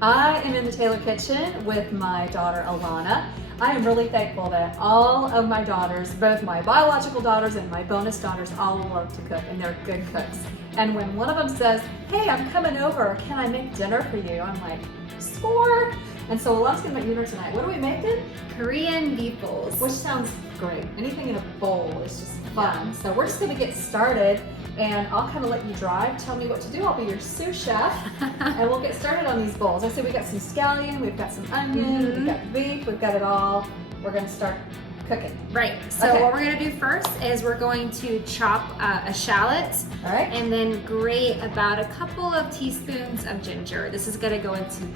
I am in the Taylor kitchen with my daughter Alana. I am really thankful that all of my daughters, both my biological daughters and my bonus daughters, all love to cook, and they're good cooks. And when one of them says, "Hey, I'm coming over, can I make dinner for you?" I'm like, score! And so Alana's gonna make dinner tonight. What are we making? Korean beef bowls. Which sounds great. Anything in a bowl is just fun. So we're just gonna get started, and I'll kind of let you drive. Tell me what to do. I'll be your sous chef, and we'll get started on these bowls. I say we got some scallion, we've got some onion, we've got beef, we've got it all. We're gonna start cooking. Right, so what we're gonna do first is we're going to chop a shallot. All right. And then grate about a couple of teaspoons of ginger. This is gonna go into the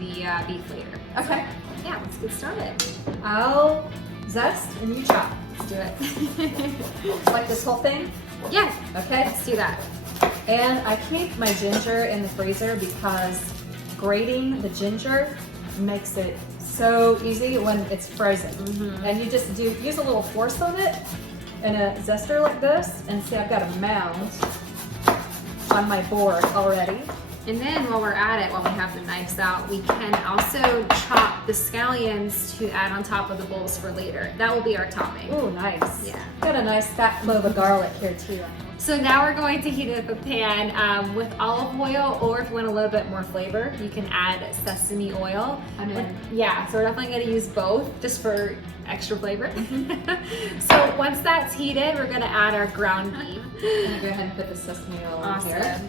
beef later. Okay. Yeah, let's get started. I'll zest and you chop. Let's do it. Like this whole thing? Yeah, Okay. let's do that. And I keep my ginger in the freezer because grating the ginger makes it so easy when it's frozen. And you just use a little force on it in a zester like this, and see I've got a mound on my board already. And then while we're at it, while we have the knives out, we can also chop the scallions to add on top of the bowls for later. That will be our topping. Ooh, nice. Yeah. Got a nice fat clove of garlic here too. So now we're going to heat up a pan with olive oil, or if you want a little bit more flavor, you can add sesame oil. I'm in. Yeah, so we're definitely gonna use both just for extra flavor. So once that's heated, we're gonna add our ground beef. I'm gonna go ahead and put the sesame oil in here.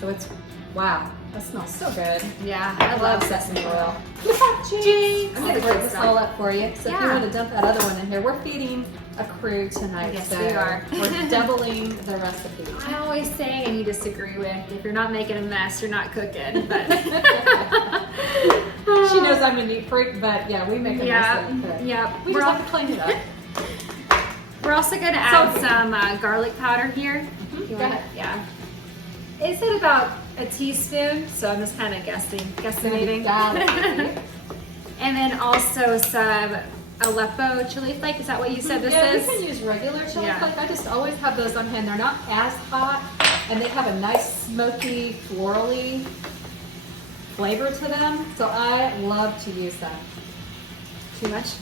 So it's, wow, that smells so good. Yeah, I love sesame oil. Jinx. I'm gonna break this all up for you. So if you Yeah. want to dump that other one in here, we're feeding a crew tonight. Yes, so we are. We're doubling the recipe. I always say, and you disagree with, if you're not making a mess, you're not cooking. But She knows I'm a neat freak, but yeah, we make a mess of it. Yeah. We just have to clean it up. We're also gonna add some garlic powder here. If you Go want- ahead. Yeah. Is it about a teaspoon? So I'm just kind of guesstimating. And then also some Aleppo chili flake. Is that what you said this is? Yeah, we can use regular chili Yeah. flake. I just always have those on hand. They're not as hot, and they have a nice smoky, florally flavor to them. So I love to use them. Too much?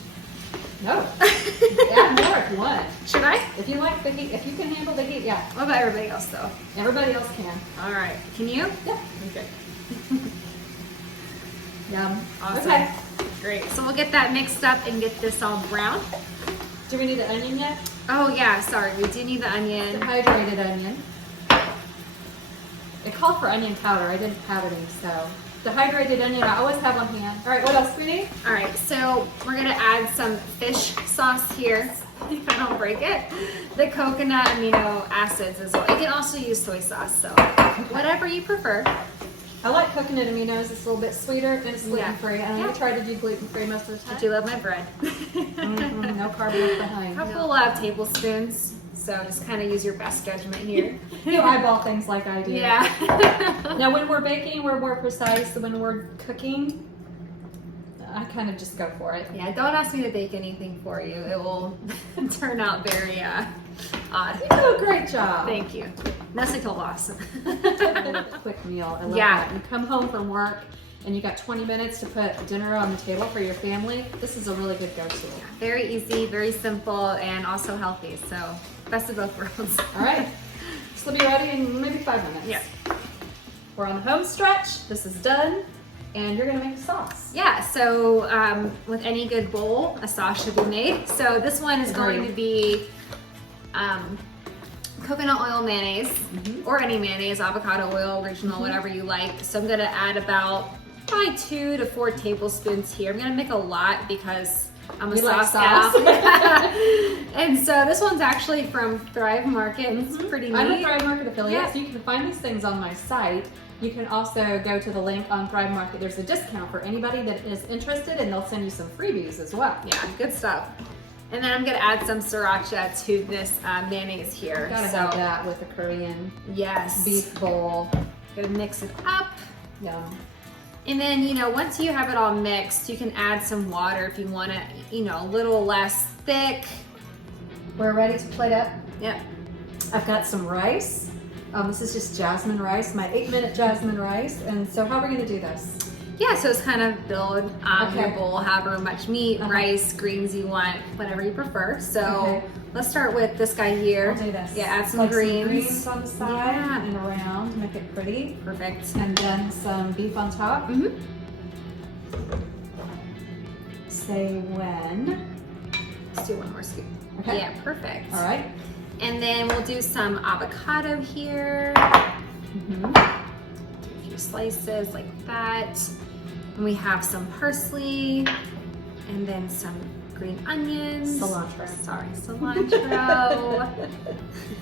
No. Add more if you want. Should I? If you like the heat, if you can handle the heat, yeah. What about everybody else though? Everybody else can. All right. Can you? Yeah. Okay. Yum. Awesome. Okay. Great. So we'll get that mixed up and get this all brown. Do we need the onion yet? Oh yeah, sorry. We do need the onion. Dehydrated onion. It called for onion powder. I didn't have any, so. Dehydrated onion, I always have on hand. All right, what else do we need? All right, so we're gonna add some fish sauce here, if I don't break it. The coconut amino acids as well. You can also use soy sauce, so whatever you prefer. I like coconut aminos. It's a little bit sweeter and it's gluten-free. And Yeah. I try to do gluten-free most of the I time. do love my bread. No carb left behind. Couple tablespoons, so just kind of use your best judgment here. You eyeball things like I do. Yeah. Now, when we're baking, we're more precise. When we're cooking, I kind of just go for it. Yeah, don't ask me to bake anything for you. It will turn out very odd. You do a great job. Thank you. That's like a loss. Quick meal. I love Yeah. that. You come home from work and you got 20 minutes to put dinner on the table for your family. This is a really good go-to. Very easy, very simple, and also healthy. So best of both worlds. All right. This will be ready in maybe 5 minutes. Yeah. We're on the home stretch. This is done. And you're gonna make a sauce. Yeah, so with any good bowl, a sauce should be made. So this one is going to be coconut oil mayonnaise, or any mayonnaise, avocado oil, original, whatever you like. So I'm gonna add about probably 2 to 4 tablespoons here. I'm gonna make a lot because I'm a You like sauce gal. sauce. And so this one's actually from Thrive Market. It's pretty neat. I'm a Thrive Market affiliate, Yeah. so you can find these things on my site. You can also go to the link on Thrive Market. There's a discount for anybody that is interested, and they'll send you some freebies as well. Yeah, good stuff. And then I'm gonna add some sriracha to this mayonnaise here. Gotta have that with a Korean Yes. beef bowl. Gonna mix it up. Yum. And then, you know, once you have it all mixed, you can add some water if you want it, you know, a little less thick. We're ready to plate up. Yep. I've got some rice. This is just jasmine rice, my 8-minute jasmine rice. And so how are we gonna do this? Yeah, so it's kind of build your Okay. bowl, however much meat, rice, greens you want, whatever you prefer. So Okay. let's start with this guy here. I'll do this. Yeah, add some Like greens. Some greens on the side Yeah. and around, make it pretty. Perfect. And then some beef on top. Mm-hmm. Say when. Let's do one more scoop. Okay. Yeah, perfect. All right. And then we'll do some avocado here. Mm-hmm. Do a few slices like that. And we have some parsley and then some green onions. Cilantro. Sorry, cilantro.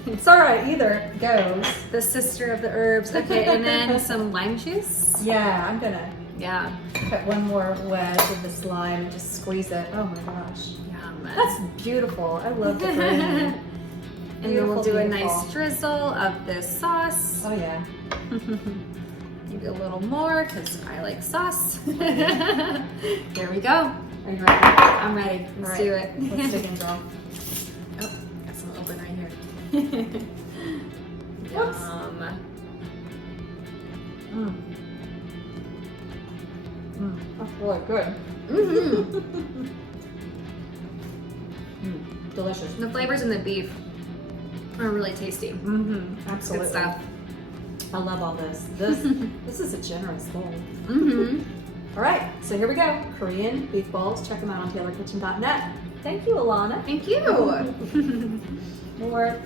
It's all right, either goes. The sister of the herbs. Okay, and then some lime juice. Yeah, I'm gonna Yeah. put one more wedge of this lime and just squeeze it. Oh my gosh. Yum. That's beautiful. I love the green. And then we'll Beautiful, do a beautiful. nice drizzle of this sauce. Oh yeah. Maybe a little more because I like sauce. There we go. Are you ready? I'm ready. Let's All do right. it. Let's dig and draw. Oh, got some open right here. Whoops. Yum. That's really good. Mm-hmm. Delicious. The flavors in the beef are really tasty. Mm-hmm. Absolutely. Good stuff. I love all this. This is a generous bowl. Mm-hmm. All right, so here we go. Korean beef bowls. Check them out on TaylorKitchen.net. Thank you, Alana. Thank you. More